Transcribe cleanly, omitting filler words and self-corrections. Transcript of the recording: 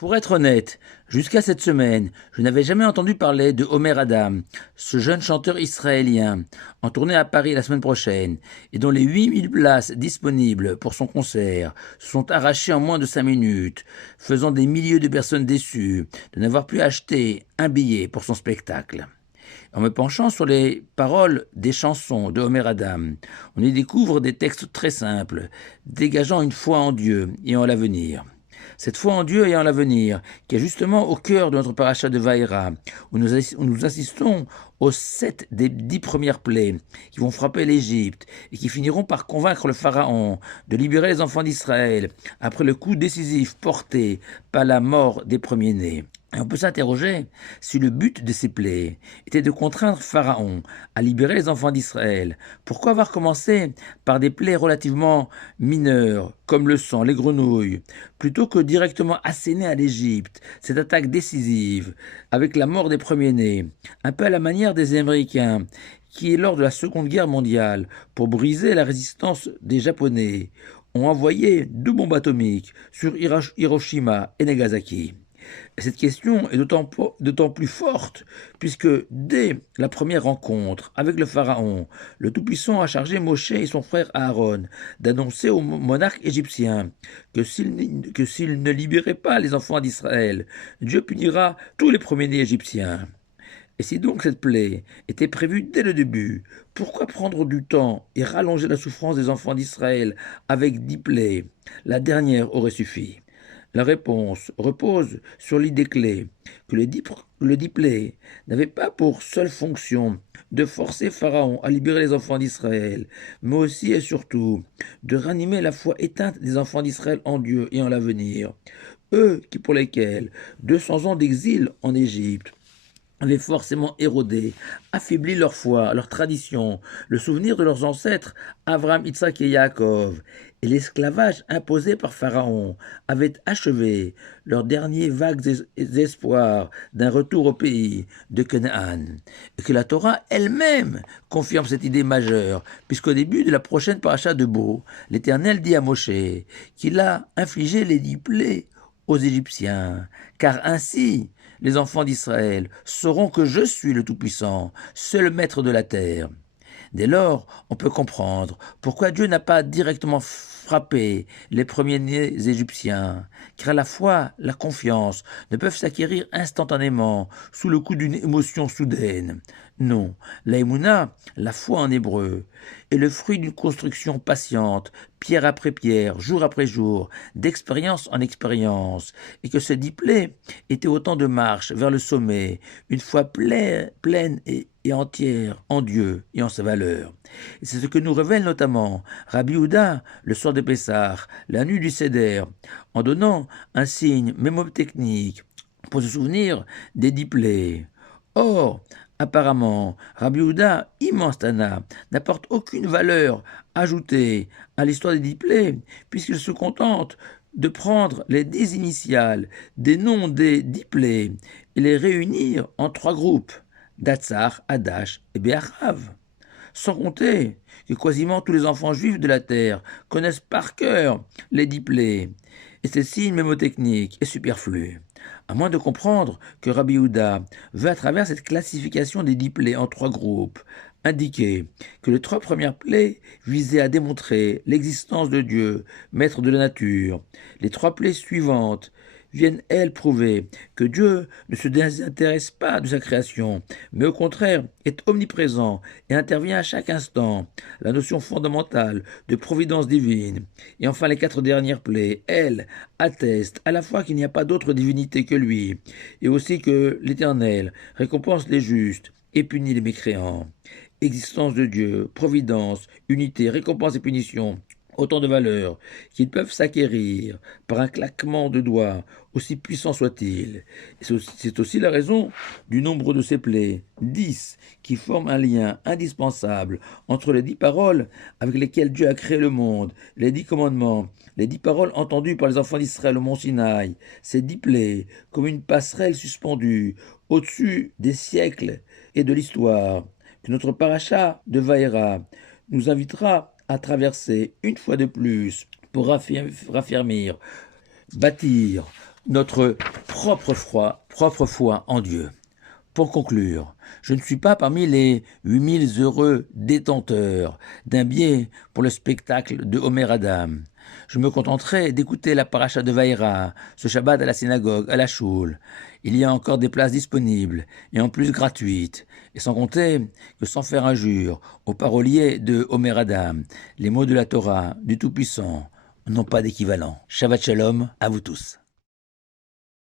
Pour être honnête, jusqu'à cette semaine, je n'avais jamais entendu parler de Omer Adam, ce jeune chanteur israélien, en tournée à Paris la semaine prochaine, et dont les 8000 places disponibles pour son concert se sont arrachées en moins de 5 minutes, faisant des milliers de personnes déçues de n'avoir pu acheter un billet pour son spectacle. En me penchant sur les paroles des chansons de Omer Adam, on y découvre des textes très simples, dégageant une foi en Dieu et en l'avenir. Cette foi en Dieu et en l'avenir, qui est justement au cœur de notre paracha de Vaïra, où nous assistons aux 7 des 10 premières plaies qui vont frapper l'Égypte et qui finiront par convaincre le Pharaon de libérer les enfants d'Israël après le coup décisif porté par la mort des premiers-nés. Et on peut s'interroger si le but de ces plaies était de contraindre Pharaon à libérer les enfants d'Israël. Pourquoi avoir commencé par des plaies relativement mineures, comme le sang, les grenouilles, plutôt que directement asséner à l'Égypte cette attaque décisive avec la mort des premiers-nés, un peu à la manière des Américains, qui, lors de la Seconde Guerre mondiale, pour briser la résistance des Japonais, ont envoyé 2 bombes atomiques sur Hiroshima et Nagasaki. Cette question est d'autant plus forte puisque dès la première rencontre avec le Pharaon, le Tout-Puissant a chargé Moshe et son frère Aaron d'annoncer au monarque égyptien que s'il ne libérait pas les enfants d'Israël, Dieu punira tous les premiers-nés égyptiens. Et si donc cette plaie était prévue dès le début, pourquoi prendre du temps et rallonger la souffrance des enfants d'Israël avec 10 plaies? La dernière aurait suffi. La réponse repose sur l'idée clé que le diplé n'avait pas pour seule fonction de forcer Pharaon à libérer les enfants d'Israël, mais aussi et surtout de ranimer la foi éteinte des enfants d'Israël en Dieu et en l'avenir, eux qui pour lesquels 200 ans d'exil en Égypte avaient forcément érodé, affaibli leur foi, leur tradition, le souvenir de leurs ancêtres, Abraham, Isaac et Yaakov, et l'esclavage imposé par Pharaon avait achevé leurs derniers vagues espoirs d'un retour au pays de Canaan. Et que la Torah elle-même confirme cette idée majeure, puisqu'au début de la prochaine paracha de Bo, l'Éternel dit à Moshe qu'il a infligé les 10 plaies aux Égyptiens, car ainsi les enfants d'Israël sauront que je suis le Tout-Puissant, seul maître de la terre. Dès lors, on peut comprendre pourquoi Dieu n'a pas directement frappé les premiers-nés égyptiens, car la foi, la confiance ne peuvent s'acquérir instantanément sous le coup d'une émotion soudaine. Non, l'aïmouna, la foi en hébreu, est le fruit d'une construction patiente, pierre après pierre, jour après jour, d'expérience en expérience, et que ce diplôme était autant de marches vers le sommet, une foi pleine et entière en Dieu et en sa valeur. Et c'est ce que nous révèle notamment Rabbi Houda le soir de Pessah, la nuit du Seder, en donnant un signe mémotechnique pour se souvenir des 10 plaies. Or, apparemment, Rabbi Houda, immense Tana, n'apporte aucune valeur ajoutée à l'histoire des 10 plaies, puisqu'il se contente de prendre les 10 initiales des noms des 10 plaies et les réunir en 3 groupes, Datsar, Hadash et Be'achav. Sans compter que quasiment tous les enfants juifs de la terre connaissent par cœur les 10 plaies, et ces signes mémotechniques est superflu. À moins de comprendre que Rabbi Houda veut à travers cette classification des 10 plaies en 3 groupes, indiquer que les 3 premières plaies visaient à démontrer l'existence de Dieu, maître de la nature. Les 3 plaies suivantes viennent, elles, prouver que Dieu ne se désintéresse pas de sa création, mais au contraire est omniprésent et intervient à chaque instant. La notion fondamentale de providence divine. Et enfin, les 4 dernières plaies, elles, attestent à la fois qu'il n'y a pas d'autre divinité que lui, et aussi que l'Éternel récompense les justes et punit les mécréants. Existence de Dieu, providence, unité, récompense et punition, autant de valeurs qui ne peuvent s'acquérir par un claquement de doigts, aussi puissant soit-il. C'est aussi la raison du nombre de ces plaies, 10, qui forment un lien indispensable entre les 10 paroles avec lesquelles Dieu a créé le monde, les 10 commandements, les 10 paroles entendues par les enfants d'Israël au mont Sinaï, ces 10 plaies, comme une passerelle suspendue au-dessus des siècles et de l'histoire, que notre paracha de Vaïra nous invitera à traverser une fois de plus pour raffermir, bâtir notre propre foi en Dieu. Pour conclure, je ne suis pas parmi les 8000 heureux détenteurs d'un billet pour le spectacle de Homer Adam. Je me contenterai d'écouter la paracha de Vaïra, ce Shabbat à la synagogue, à la choule. Il y a encore des places disponibles, et en plus gratuites. Et sans compter que sans faire injure aux paroliers de Homer Adam, les mots de la Torah, du Tout-Puissant, n'ont pas d'équivalent. Shabbat Shalom à vous tous.